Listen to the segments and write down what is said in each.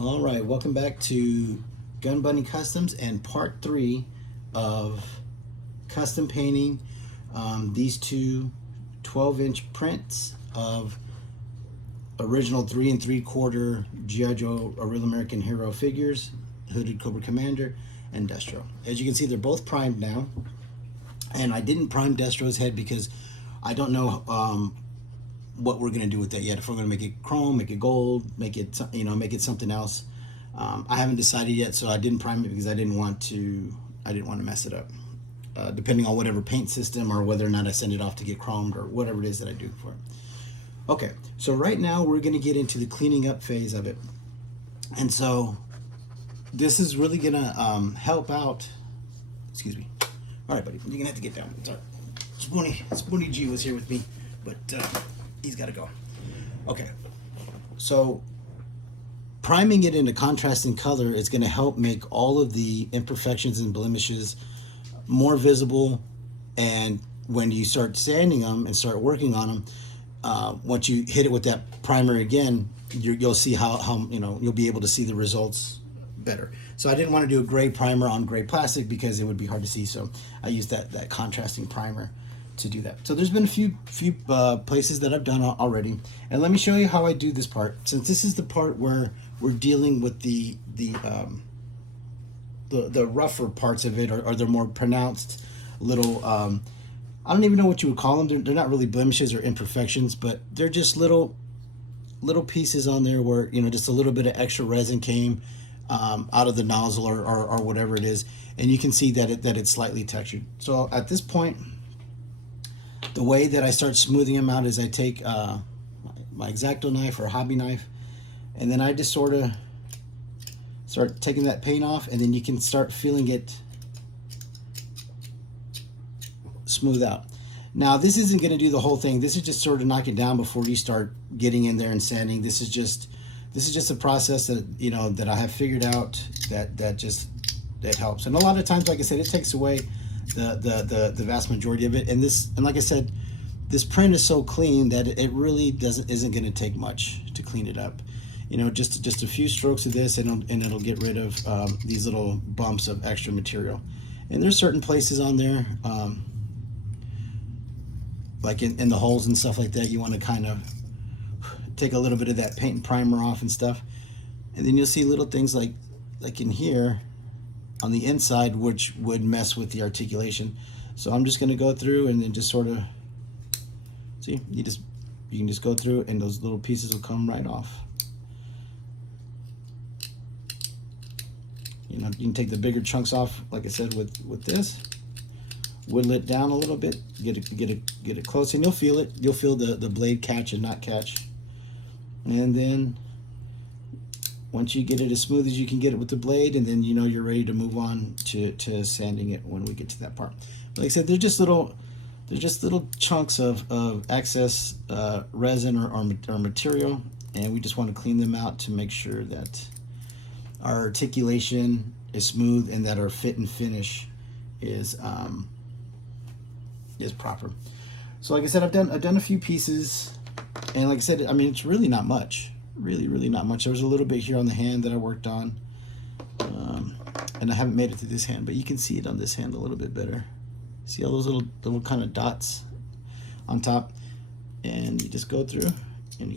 All right, welcome back to Gun Bunny Customs and part 3 of custom painting these two 12-inch prints of original 3 3/4 GI Joe A Real American Hero figures, Hooded Cobra Commander, and Destro. As you can see, they're both primed now, and I didn't prime Destro's head because I don't know what we're gonna do with that yet. If we're gonna make it chrome, make it gold, make it make it something else. I haven't decided yet, so I didn't prime it because I didn't want to mess it up. Depending on whatever paint system or whether or not I send it off to get chromed or whatever it is that I do for it. Okay, so right now we're gonna get into the cleaning up phase of it, and so this is really gonna help out. Excuse me. All right, buddy, you're gonna have to get down. Sorry, Spoony G was here with me, but he's got to go. Okay, so priming it in a contrasting color is going to help make all of the imperfections and blemishes more visible, and when you start sanding them and start working on them, once you hit it with that primer again, you'll see how you'll be able to see the results better. So I didn't want to do a gray primer on gray plastic because it would be hard to see, so I used that contrasting primer to do that. So there's been a few places that I've done already, and let me show you how I do this part, since this is the part where we're dealing with the rougher parts of it, or the more pronounced little I don't even know what you would call them. They're not really blemishes or imperfections, but they're just little pieces on there where just a little bit of extra resin came out of the nozzle or whatever it is, and you can see that it's slightly textured. So at this point, the way that I start smoothing them out is I take my X-Acto knife or hobby knife, and then I just sort of start taking that paint off, and then you can start feeling it smooth out. Now this isn't going to do the whole thing. This is just sort of knock it down before you start getting in there and sanding. This is just a process that that I have figured out that helps. And a lot of times, like I said, it takes away the vast majority of it. And like I said, this print is so clean that it really isn't going to take much to clean it up. Just a few strokes of this, and it'll get rid of these little bumps of extra material. And there's certain places on there, like in the holes and stuff like that, you want to kind of take a little bit of that paint and primer off and stuff, and then you'll see little things like in here on the inside, which would mess with the articulation. So I'm just going to go through and then just sort of see, you can just go through, and those little pieces will come right off. You can take the bigger chunks off, like I said, with this, whittle it down a little bit, get it close, and you'll feel it. You'll feel the blade catch and not catch. And then once you get it as smooth as you can get it with the blade, and then you're ready to move on to sanding it when we get to that part. Like I said, they're just little chunks of excess resin or material, and we just want to clean them out to make sure that our articulation is smooth and that our fit and finish is proper. So like I said, I've done a few pieces, and like I said, I mean, it's really not much. Really not much. There was a little bit here on the hand that I worked on, and I haven't made it to this hand, but you can see it on this hand a little bit better. See all those little kind of dots on top, and you just go through, and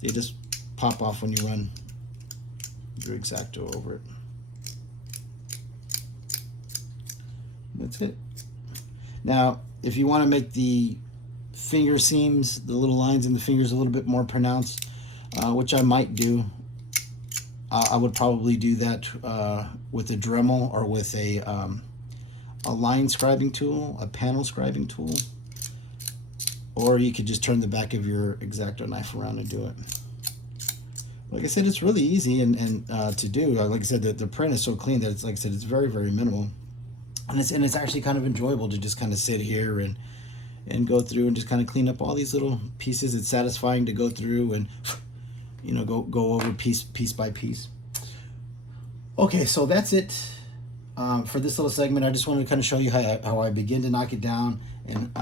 they just pop off when you run your X-Acto over it. That's it. Now, if you want to make the finger seams, the little lines in the fingers, a little bit more pronounced, which I might do, I would probably do that with a Dremel or with a line scribing tool, a panel scribing tool, or you could just turn the back of your X-Acto knife around and do it. Like I said, it's really easy and to do. Like I said, the print is so clean that it's, like I said, it's very minimal, and it's actually kind of enjoyable to just kind of sit here and go through and just kind of clean up all these little pieces. It's satisfying to go through and go over piece by piece. Okay, so that's it for this little segment. I just wanted to kind of show you how I begin to knock it down and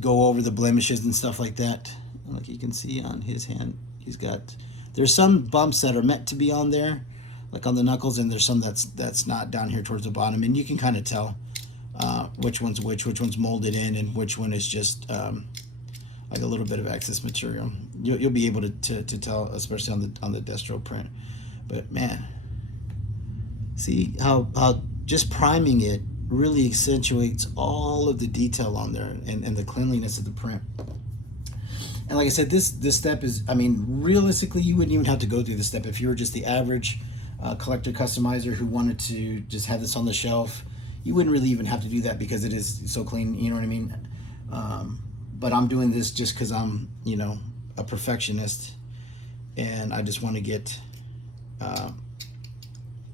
go over the blemishes and stuff like that. Like you can see on his hand, he's got There's some bumps that are meant to be on there, like on the knuckles, and there's some that's not down here towards the bottom, and you can kind of tell which one's which one's molded in, and which one is just like a little bit of excess material. You'll be able to tell, especially on the Destro print. But man, see how just priming it really accentuates all of the detail on there, and the cleanliness of the print. And like I said, this step is, I mean, realistically, you wouldn't even have to go through this step if you were just the average collector customizer who wanted to just have this on the shelf. You wouldn't really even have to do that because it is so clean, you know what I mean? But I'm doing this just because I'm, you know, a perfectionist, and I just want to get,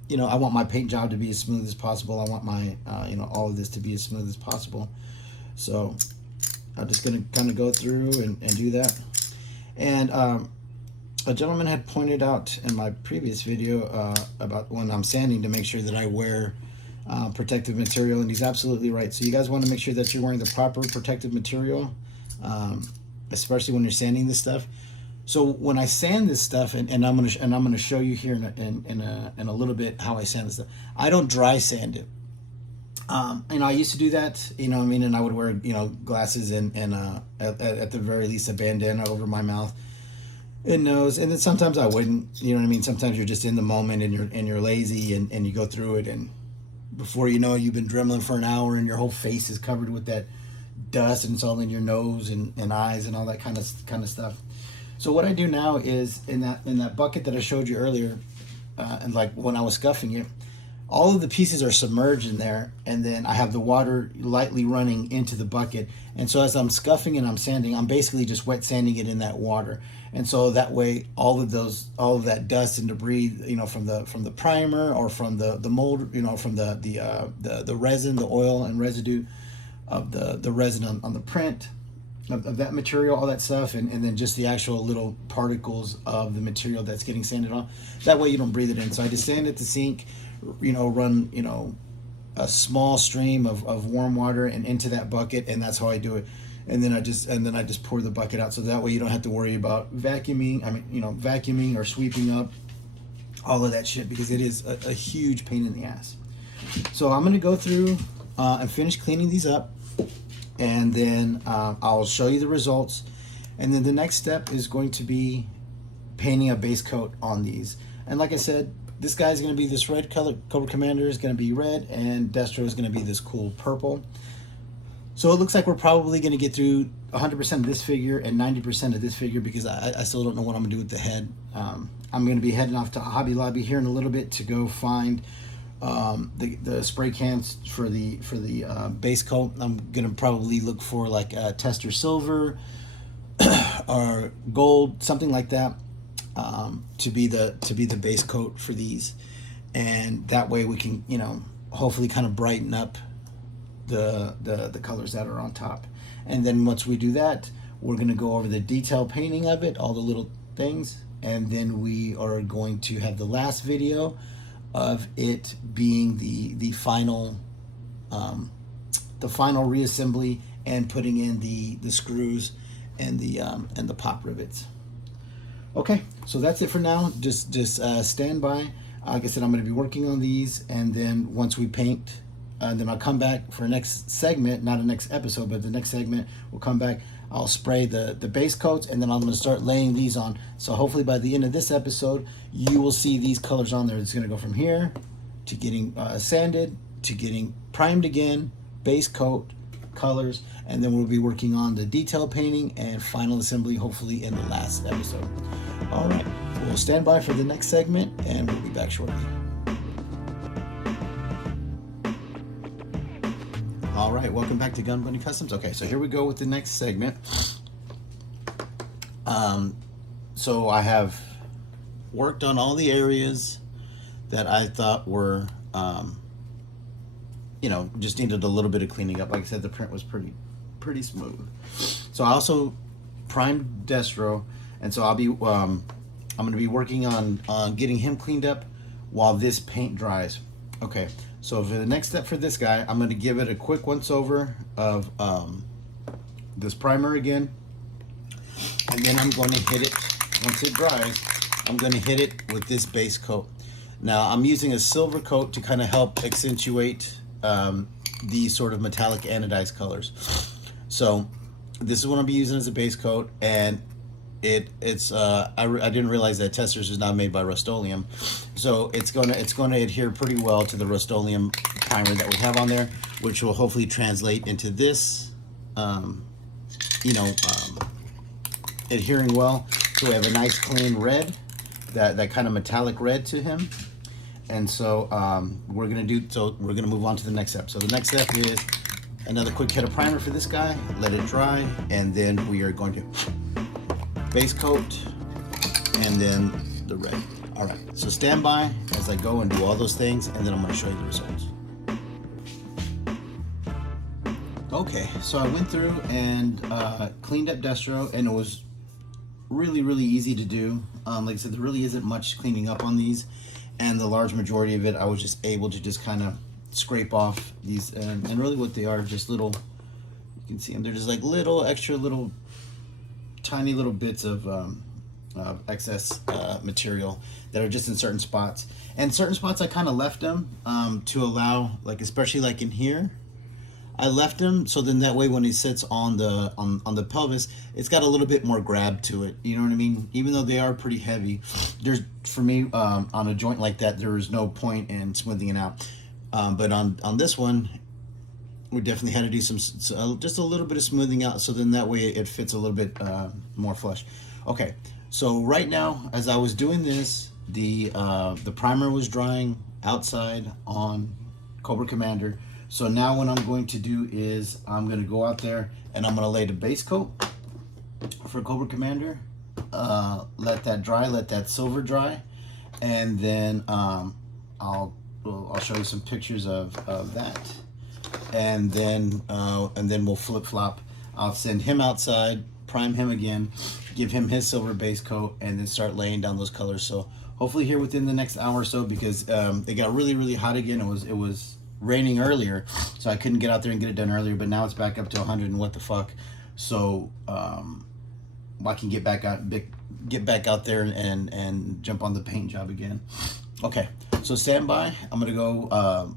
you know, I want my paint job to be as smooth as possible. I want my, you know, all of this to be as smooth as possible. So I'm just going to kind of go through and do that. And a gentleman had pointed out in my previous video about when I'm sanding to make sure that I wear protective material, and he's absolutely right. So you guys want to make sure that you're wearing the proper protective material, especially when you're sanding this stuff. So when I sand this stuff, and I'm gonna show you here in a little bit how I sand this stuff. I don't dry sand it. You know, I used to do that, you know what I mean, and I would wear, you know, glasses and at the very least a bandana over my mouth and nose, and then sometimes I wouldn't, you know what I mean. Sometimes you're just in the moment and you're lazy and you go through it, and before you know it, you've been dremeling for an hour and your whole face is covered with that dust, and it's all in your nose and eyes and all that kind of stuff. So what I do now is in that bucket that I showed you earlier, and like when I was scuffing it, all of the pieces are submerged in there, and then I have the water lightly running into the bucket. And so as I'm scuffing and I'm sanding, I'm basically just wet sanding it in that water. And so that way, all of that dust and debris, you know, from the primer or from the mold, you know, from the resin, the oil and residue of the resin on the print of that material, all that stuff, and then just the actual little particles of the material that's getting sanded off. That way you don't breathe it in. So I just sand at the sink, you know, run, you know, a small stream of warm water and into that bucket, and that's how I do it. And then I just pour the bucket out, so that way you don't have to worry about vacuuming. I mean, you know, vacuuming or sweeping up all of that shit, because it is a huge pain in the ass. So I'm gonna go through and finish cleaning these up, and then I'll show you the results. And then the next step is going to be painting a base coat on these. And like I said, this guy's going to be this red color. Cobra Commander is going to be red, and Destro is going to be this cool purple. So it looks like we're probably going to get through 100% of this figure and 90% of this figure, because I still don't know what I'm going to do with the head. I'm going to be heading off to Hobby Lobby here in a little bit to go find the spray cans for the base coat. I'm going to probably look for like tester silver or gold, something like that. To be the base coat for these, and that way we can, you know, hopefully kind of brighten up the colors that are on top. And then once we do that, we're going to go over the detail painting of it, all the little things, and then we are going to have the last video of it being the final reassembly and putting in the screws and the pop rivets. Okay, so that's it for now. Just stand by. Like I said, I'm going to be working on these, and then once we paint, then I'll come back for a next segment, not a next episode, but the next segment, we'll come back. I'll spray the base coats, and then I'm going to start laying these on. So hopefully by the end of this episode, you will see these colors on there. It's going to go from here to getting sanded, to getting primed again, base coat, colors, and then we'll be working on the detail painting and final assembly, hopefully in the last episode. All right, we'll stand by for the next segment, and we'll be back shortly. All right, welcome back to Gun Bunny Customs. Okay, so here we go with the next segment. So I have worked on all the areas that I thought were, you know, just needed a little bit of cleaning up. Like I said, the print was pretty smooth. So I also primed Destro, and so I'll be, I'm going to be working on getting him cleaned up while this paint dries. Okay, so for the next step for this guy, I'm going to give it a quick once over of this primer again, and then I'm going to hit it once it dries. I'm going to hit it with this base coat. Now I'm using a silver coat to kind of help accentuate these sort of metallic anodized colors. So this is what I'll be using as a base coat, and I didn't realize that Testors is not made by Rust-Oleum, so it's gonna adhere pretty well to the Rust-Oleum primer that we have on there, which will hopefully translate into this, adhering well. So we have a nice clean red, that kind of metallic red to him. And so we're gonna move on to the next step. So the next step is another quick hit of primer for this guy, let it dry, and then we are going to base coat and then the red. All right, so stand by as I go and do all those things, and then I'm gonna show you the results. Okay, so I went through and cleaned up Destro, and it was really, really easy to do. Like I said, there really isn't much cleaning up on these, and the large majority of it I was just able to just kind of scrape off these, and really what they are, just little, you can see them, they're just like little extra little tiny little bits of excess material that are just in certain spots. And certain spots I kind of left them to allow, like especially like in here, I left them so then that way when it sits on the pelvis, it's got a little bit more grab to it. You know what I mean? Even though they are pretty heavy, there's, for me, on a joint like that, there is no point in smoothing it out. But on this one, we definitely had to do just a little bit of smoothing out, so then that way it fits a little bit more flush. Okay, so right now, as I was doing this, the primer was drying outside on Cobra Commander. So now what I'm going to do is I'm going to go out there and I'm going to lay the base coat for Cobra Commander. Let that dry, let that silver dry, and then I'll show you some pictures of that. And then we'll flip-flop. I'll send him outside, prime him again, give him his silver base coat, and then start laying down those colors. So hopefully here within the next hour or so, because it got really, really hot again. It was raining earlier, so I couldn't get out there and get it done earlier, but now it's back up to 100 and what the fuck. So I can get back out there and jump on the paint job again. Okay, so stand by. I'm gonna go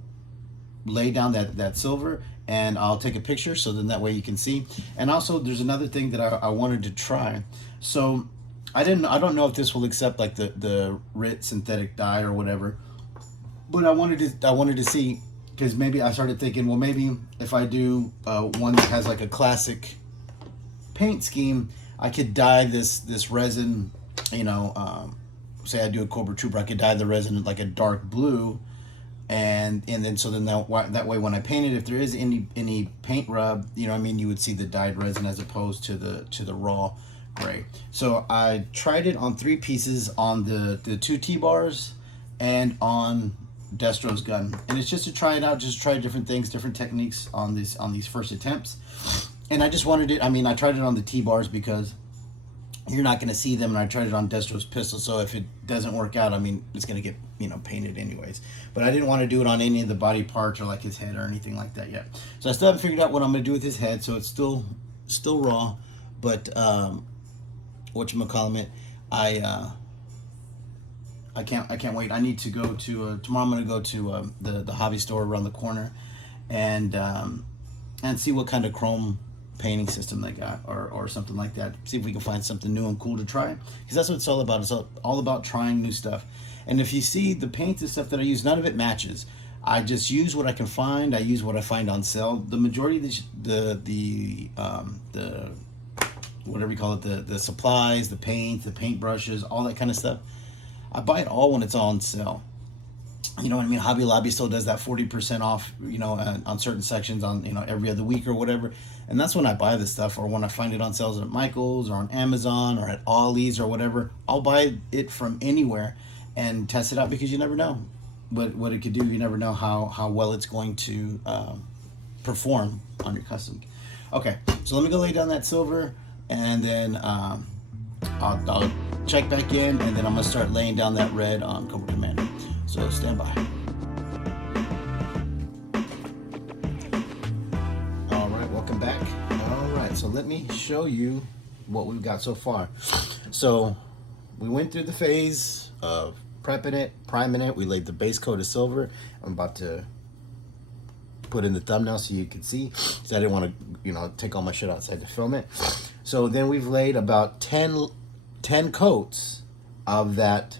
lay down that silver, and I'll take a picture so then that way you can see. And also there's another thing that I wanted to try. So I don't know if this will accept like the RIT synthetic dye or whatever, but I wanted to see, because maybe I started thinking, well, maybe if I do one that has like a classic paint scheme, I could dye this resin, say I do a Cobra Trooper, I could dye the resin like a dark blue, and then that way when I paint it, if there is any paint rub, you would see the dyed resin as opposed to the raw gray. So I tried it on 3 pieces, on the 2 T-bars and on Destro's gun, and it's just to try it out, just try different things, different techniques on these first attempts. And I just wanted it, I tried it on the T-bars because you're not going to see them, and I tried it on Destro's pistol, so if it doesn't work out, it's going to get painted anyways. But I didn't want to do it on any of the body parts or like his head or anything like that yet. So I still haven't figured out what I'm going to do with his head, so it's still raw. But whatchamacallit, I can't wait. I need to go to tomorrow. I'm going to go to the hobby store around the corner and see what kind of chrome painting system they got, or something like that. See if we can find something new and cool to try, because that's what it's all about. It's all about trying new stuff. And if you see the paints and stuff that I use, none of it matches. I just use what I can find. I use what I find on sale. The majority of the whatever you call it, the supplies, the paint, the paint brushes, all that kind of stuff, I buy it all when it's on sale. You know what I mean? Hobby Lobby still does that 40% off, on certain sections on, every other week or whatever. And that's when I buy this stuff, or when I find it on sales at Michael's or on Amazon or at Ollie's or whatever. I'll buy it from anywhere and test it out, because you never know what it could do. You never know how well it's going to perform on your custom. Okay, so let me go lay down that silver, and then I'll check back in, and then I'm gonna start laying down that red on Cobra Commander. So stand by. All right, welcome back. All right, so let me show you what we've got so far. So we went through the phase of prepping it, priming it. We laid the base coat of silver. I'm about to put in the thumbnail so you can see, because I didn't want to, take all my shit outside to film it. So then we've laid about 10 coats of that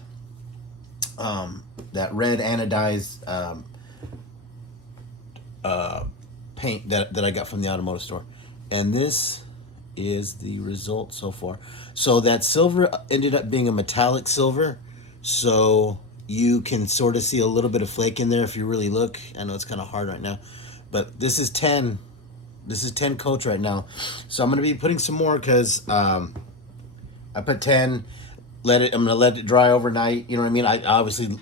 that red anodized paint that I got from the automotive store. And this is the result so far. So that silver ended up being a metallic silver, so you can sort of see a little bit of flake in there if you really look. I know it's kind of hard right now, but this is 10 coats right now. So I'm going to be putting some more, because I put 10. I'm going to let it dry overnight. You know what I mean? I obviously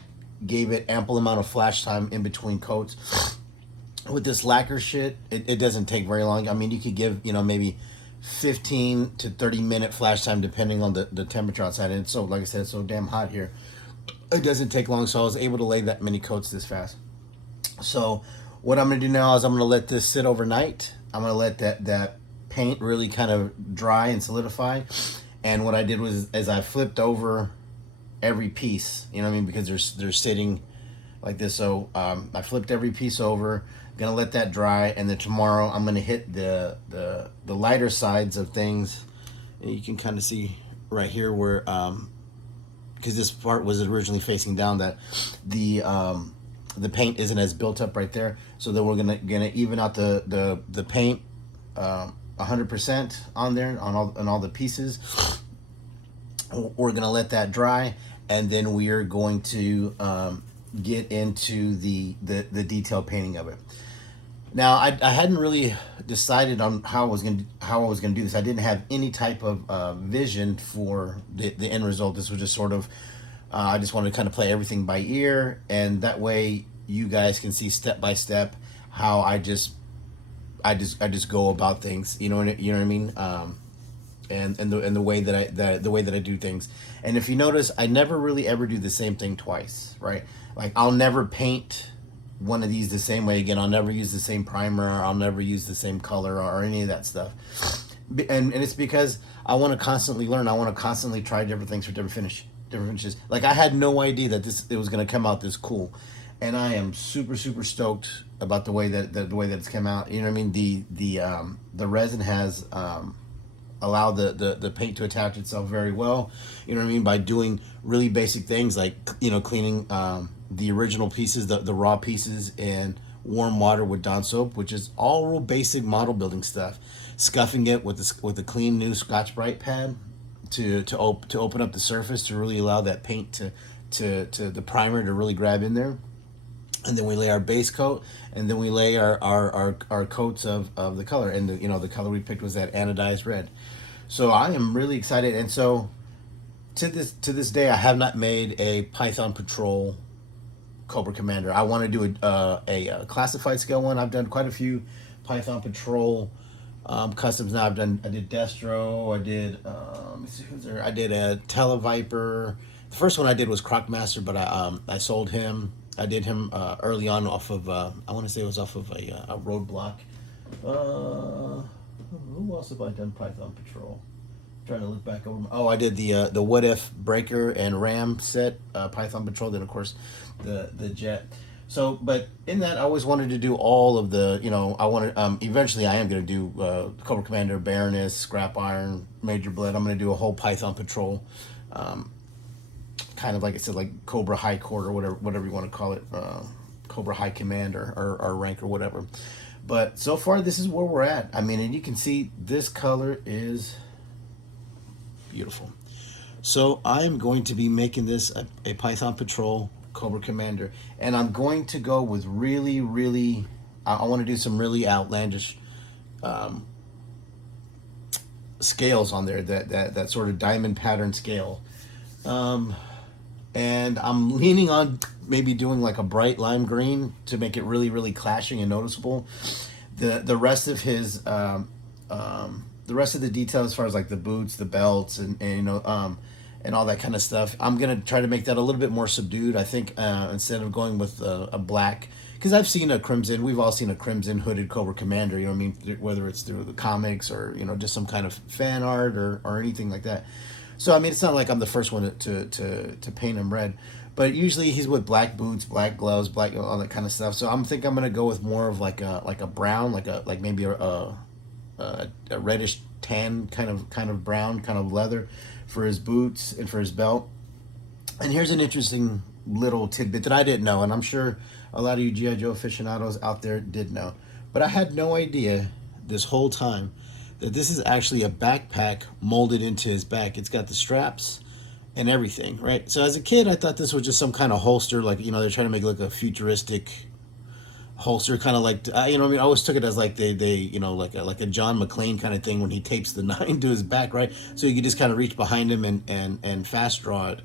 gave it ample amount of flash time in between coats. With this lacquer shit, it doesn't take very long. I mean, you could give, maybe 15 to 30 minute flash time depending on the temperature outside. And it's so, like I said, it's so damn hot here. It doesn't take long, so I was able to lay that many coats this fast. So what I'm going to do now is I'm going to let this sit overnight. I'm going to let that paint really kind of dry and solidify. And what I did was, as I flipped over every piece, because they're sitting like this. So I flipped every piece over. Gonna let that dry, and then tomorrow I'm gonna hit the lighter sides of things. And you can kind of see right here where, because this part was originally facing down, that the paint isn't as built up right there. So then we're gonna even out the paint 100% on there on all the pieces. We're gonna let that dry, and then we are going to get into the detail painting of it. Now, I hadn't really decided on how I was gonna do this. I didn't have any type of vision for the end result. This was just sort of, I just wanted to kind of play everything by ear, and that way you guys can see step by step how I just go about things. You know what I mean? And the way that I do things. And if you notice, I never really ever do the same thing twice, right? Like, I'll never paint one of these the same way again. I'll never use the same primer. I'll never use the same color or any of that stuff. And it's because I want to constantly learn. I want to constantly try different things for different finishes. Like, I had no idea that it was going to come out this cool, and I am super stoked about the way that it's come out. You know what I mean? The resin has allow the paint to attach itself very well. You know what I mean? By doing really basic things like, cleaning the original pieces, the raw pieces, in warm water with Dawn soap, which is all real basic model building stuff. Scuffing it with a clean new Scotch-Brite pad to open up the surface to really allow that paint to the primer to really grab in there. And then we lay our base coat, and then we lay our coats of the color. And the color we picked was that anodized red. So I am really excited. And so to this day, I have not made a Python Patrol Cobra Commander. I want to do a classified scale one. I've done quite a few Python Patrol customs now. I did Destro. I did let me see who's there. I did a Televiper. The first one I did was Crocmaster, but I sold him. I did him early on off of I want to say it was off of a Roadblock. Who else have I done Python Patrol? I'm trying to look back over. Oh, I did the What If Breaker and Ram set Python Patrol. Then of course the Jet. So, but in that, I always wanted to do all of the, I wanted, eventually I am going to do Cobra Commander, Baroness, Scrap Iron, Major Bled. I'm going to do a whole Python Patrol, kind of like I said, like Cobra High Court or whatever you want to call it, Cobra High Command or rank or whatever. But so far, this is where we're at. I mean, and you can see this color is beautiful. So I'm going to be making this a Python Patrol Cobra Commander, and I'm going to go with really I want to do some really outlandish scales on there, that sort of diamond pattern scale, and I'm leaning on maybe doing like a bright lime green to make it really clashing and noticeable. The rest of his the rest of the detail, as far as like the boots, the belts, and and all that kind of stuff, I'm gonna try to make that a little bit more subdued. I think instead of going with a black, because I've seen a crimson, we've all seen a crimson hooded Cobra Commander, whether it's through the comics or just some kind of fan art or anything like that. So I mean, it's not like I'm the first one to paint him red, but usually he's with black boots, black gloves, black all that kind of stuff. So I'm gonna go with more of like a brown, like maybe a reddish tan kind of brown kind of leather for his boots and for his belt. And here's an interesting little tidbit that I didn't know, and I'm sure a lot of you GI Joe aficionados out there did know, but I had no idea this whole time that this is actually a backpack molded into his back. It's got the straps and everything, right? So as a kid, I thought this was just some kind of holster, like, you know, they're trying to make it look a futuristic holster, kind of like, you know what I mean? I always took it as like they you know, like a John McClane kind of thing when he tapes the 9 to his back, right? So you could just kind of reach behind him and fast draw it.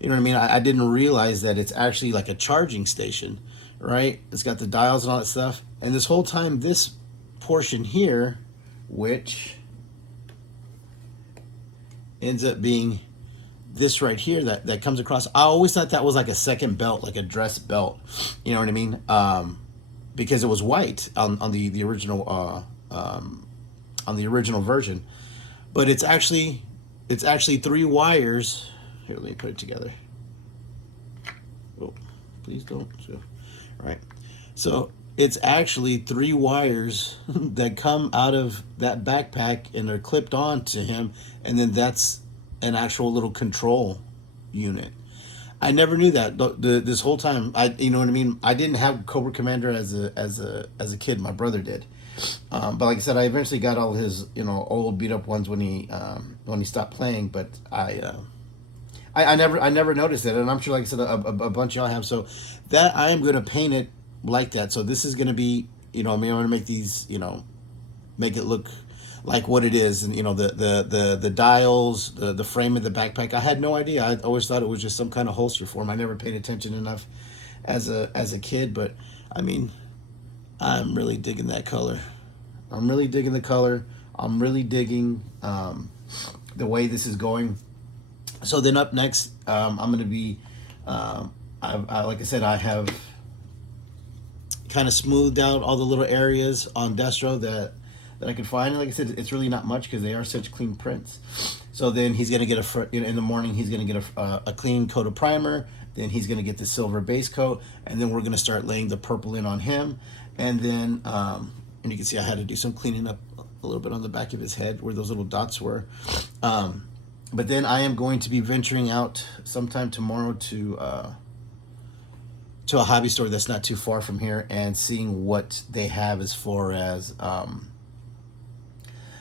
You know what I mean? I didn't realize that it's actually like a charging station, right? It's got the dials and all that stuff. And this whole time, this portion here, which ends up being this right here that comes across, I always thought that was like a second belt, like a dress belt. You know what I mean? Because it was white on the original on the original version, but it's actually 3 wires. Here, let me put it together. Oh, please don't. So, all right. So it's actually 3 wires that come out of that backpack and are clipped on to him, and then that's an actual little control unit. I never knew that this whole time. You know what I mean? I didn't have Cobra Commander as a kid. My brother did, but like I said, I eventually got all his, you know, old beat up ones when he stopped playing. But I never noticed it, and I'm sure, like I said, a bunch of y'all have. So that I am going to paint it like that. So this is going to be, you know, I mean, I'm going to make these, you know, make it look like what it is, and you know, the dials, the frame of the backpack. I had no idea. I always thought it was just some kind of holster for him. I never paid attention enough as a kid, but I mean, I'm really digging that color. I'm really digging the color. I'm really digging the way this is going. So then up next, I'm going to be, like I said, I have kind of smoothed out all the little areas on Destro that I could find. And like I said, it's really not much because they are such clean prints. So then he's going to get in the morning, he's going to get a clean coat of primer. Then he's going to get the silver base coat. And then we're going to start laying the purple in on him. And then, and you can see I had to do some cleaning up a little bit on the back of his head where those little dots were. But then I am going to be venturing out sometime tomorrow to a hobby store that's not too far from here and seeing what they have as far as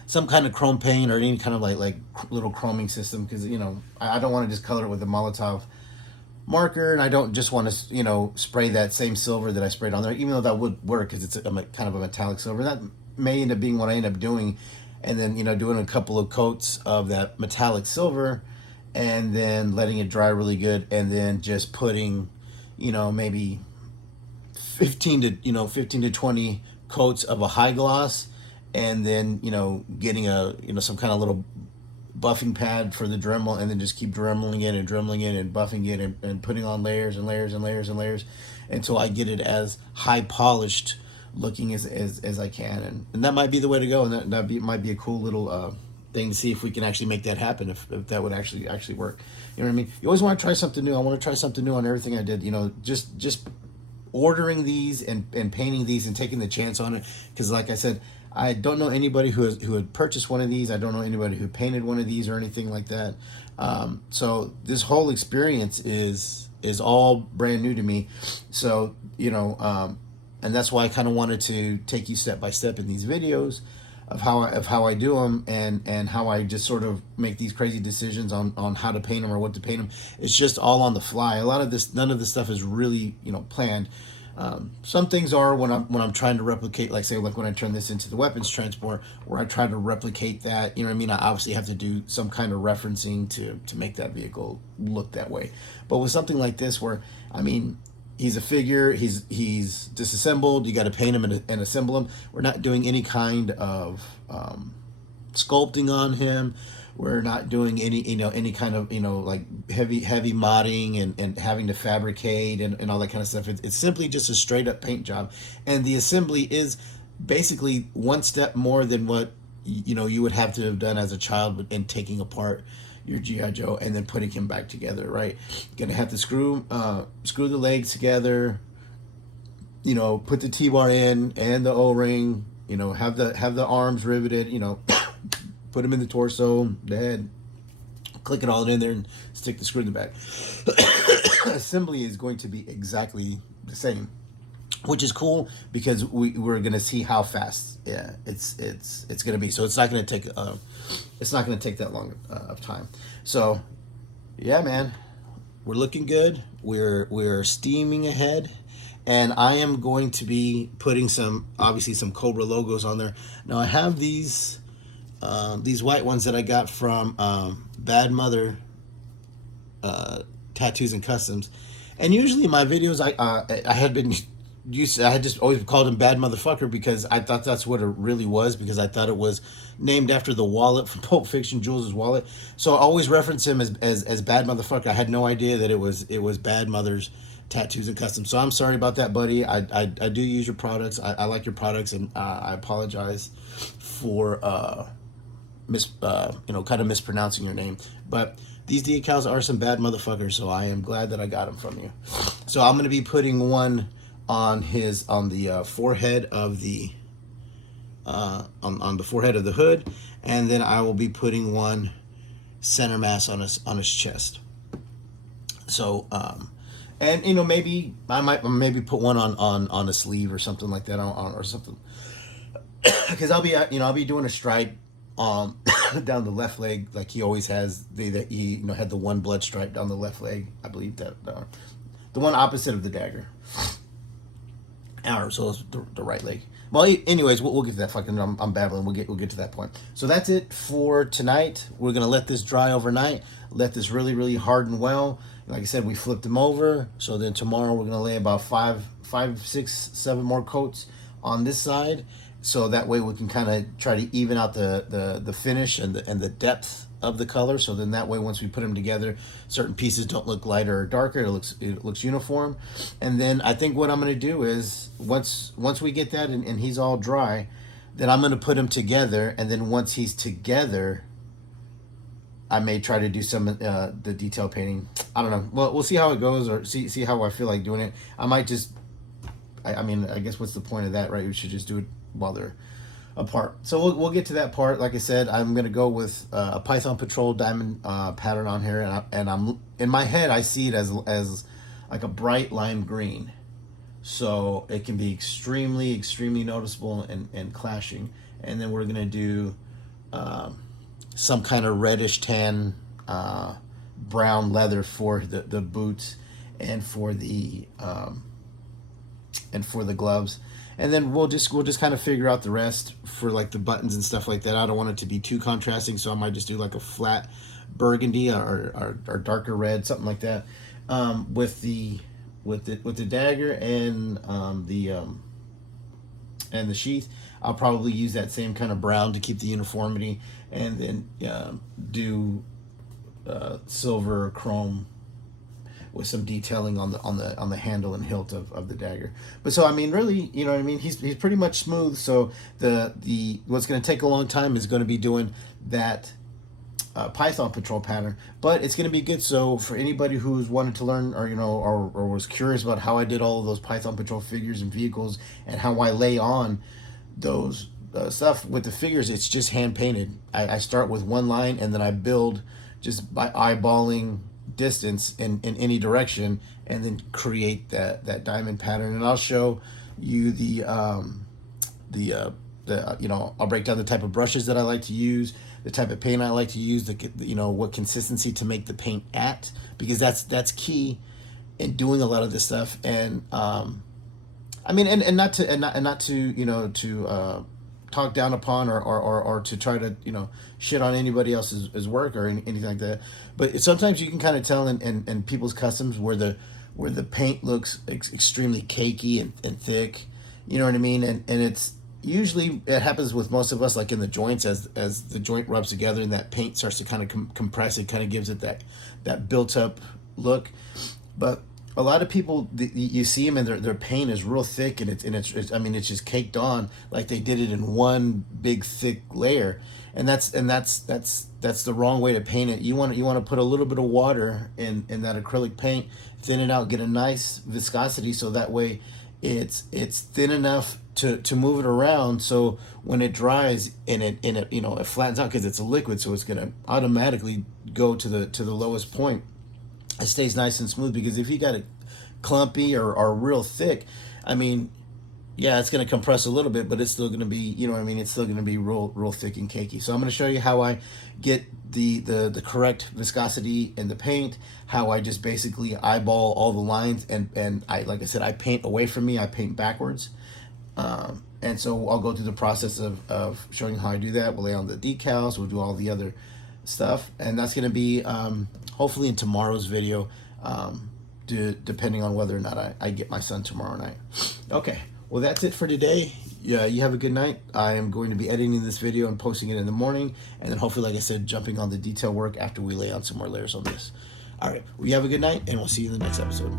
some kind of chrome paint or any kind of like little chroming system, because, you know, I don't want to just color it with a Molotov marker, and I don't just want to, you know, spray that same silver that I sprayed on there, even though that would work because it's kind of a metallic silver. That may end up being what I end up doing, and then, you know, doing a couple of coats of that metallic silver and then letting it dry really good, and then just putting, you know, maybe 15 to 20 coats of a high gloss, and then, you know, getting some kind of little buffing pad for the Dremel, and then just keep dremeling it and buffing it and putting on layers and layers and layers and layers until I get it as high polished looking as I can. And that might be the way to go, and that might be a cool little thing to see if we can actually make that happen, if that would actually work. You know what I mean? You always want to try something new. I want to try something new on everything I did. You know, just ordering these and painting these and taking the chance on it, because like I said, I don't know anybody who had purchased one of these. I don't know anybody who painted one of these or anything like that. So this whole experience is all brand new to me. So, you know, and that's why I kind of wanted to take you step by step in these videos of how I do them, and how I just sort of make these crazy decisions on how to paint them or what to paint them. It's just all on the fly. A lot of this, none of this stuff is really, you know, planned. Some things are when I'm trying to replicate, like say, like when I turn this into the weapons transport, where I try to replicate that, you know what I mean? I obviously have to do some kind of referencing to make that vehicle look that way. But with something like this, where, I mean, he's a figure, he's disassembled, you got to paint him and assemble him. We're not doing any kind of sculpting on him. We're not doing any kind of, you know, like heavy modding and having to fabricate and all that kind of stuff. It's simply just a straight up paint job. And the assembly is basically one step more than what, you know, you would have to have done as a child and taking apart, your GI Joe and then putting him back together, right? Gonna have to screw the legs together, you know, put the T-bar in and the O-ring, you know, have the arms riveted, you know, put them in the torso, the head, click it all in there and stick the screw in the back. Assembly is going to be exactly the same, which is cool because we're gonna see how fast it's gonna be. So it's not gonna take that long of time. So yeah, man, we're looking good. We're steaming ahead. And I am going to be putting obviously some Cobra logos on there. Now I have these white ones that I got from Bad Mother Tattoos and Customs. And usually in my videos, I had been I had just always called him Bad Motherfucker because I thought that's what it really was, because I thought it was named after the wallet from Pulp Fiction, Jules' wallet. So I always reference him as Bad Motherfucker. I had no idea that it was Bad Mother's Tattoos and Customs. So I'm sorry about that, buddy. I do use your products. I like your products, and I apologize for kind of mispronouncing your name. But these decals are some bad motherfuckers, so I am glad that I got them from you. So I'm going to be putting one on the forehead of the on the forehead of the hood, and then I will be putting one center mass on his chest. So and you know, maybe I might put one on a sleeve or something like that, or something, because I'll be doing a stripe down the left leg like he always has. He had the one blood stripe down the left leg. I believe that the one opposite of the dagger. So it's the right leg. Well, anyways, we'll get to that. I'm babbling. We'll get to that point. So that's it for tonight. We're gonna let this dry overnight. Let this really, really harden well. Like I said, we flipped them over. So then tomorrow we're gonna lay about 5, 6, 7 more coats on this side. So that way we can kind of try to even out the finish and the depth of the color. So then that way, once we put them together, certain pieces don't look lighter or darker. It looks uniform. And then I think what I'm going to do is once we get that and he's all dry, then I'm going to put him together. And then once he's together, I may try to do some the detail painting. I don't know. Well, we'll see how it goes, or see how I feel like doing it. I might just. I mean, I guess what's the point of that, right? We should just do it while they're apart. So we'll get to that part. Like I said, I'm gonna go with a Python Patrol diamond pattern on here, and I'm in my head I see it as like a bright lime green, so it can be extremely noticeable and clashing. And then we're gonna do some kind of reddish tan brown leather for the boots and for the gloves. And then we'll just kind of figure out the rest for like the buttons and stuff like that. I don't want it to be too contrasting, so I might just do like a flat burgundy or darker red, something like that, with the dagger and the sheath. I'll probably use that same kind of brown to keep the uniformity, and then do silver or chrome with some detailing on the handle and hilt of the dagger. But so I mean, really, you know what I mean, he's pretty much smooth. So the what's going to take a long time is going to be doing that Python Patrol pattern, but it's going to be good. So for anybody who's wanted to learn, or or was curious about how I did all of those Python Patrol figures and vehicles and how I lay on those stuff with the figures, it's just hand painted. I start with one line and then I build just by eyeballing distance in any direction, and then create that diamond pattern. And I'll show you I'll break down the type of brushes that I like to use, the type of paint I like to use, what consistency to make the paint at, because that's key in doing a lot of this stuff. And I mean, and not to talk down upon or to try to shit on anybody else's work or anything like that, but sometimes you can kind of tell in people's customs where the paint looks extremely cakey and thick, you know what I mean, and it's usually, it happens with most of us, like in the joints, as the joint rubs together and that paint starts to kind of compress, it kind of gives it that built up look. But a lot of people, you see them and their paint is real thick, and it's I mean, it's just caked on like they did it in one big thick layer, and that's the wrong way to paint it. You want to put a little bit of water in that acrylic paint, thin it out, get a nice viscosity, so that way it's thin enough to move it around, so when it dries and it you know, it flattens out because it's a liquid, so it's gonna automatically go to the lowest point. It stays nice and smooth, because if you got it clumpy or real thick, I mean, yeah, it's going to compress a little bit, but it's still going to be, you know what I mean, it's still going to be real thick and cakey. So I'm going to show you how I get the correct viscosity in the paint, how I just basically eyeball all the lines, and I, like I said, I paint away from me, I paint backwards. And so I'll go through the process of showing how I do that. We'll lay on the decals, we'll do all the other stuff, and that's going to be hopefully in tomorrow's video, depending on whether or not I get my son tomorrow night. Okay, well, that's it for today. Yeah, you have a good night. I am going to be editing this video and posting it in the morning, and then hopefully, like I said, jumping on the detail work after we lay on some more layers on this. All right, well, you have a good night, and we'll see you in the next episode.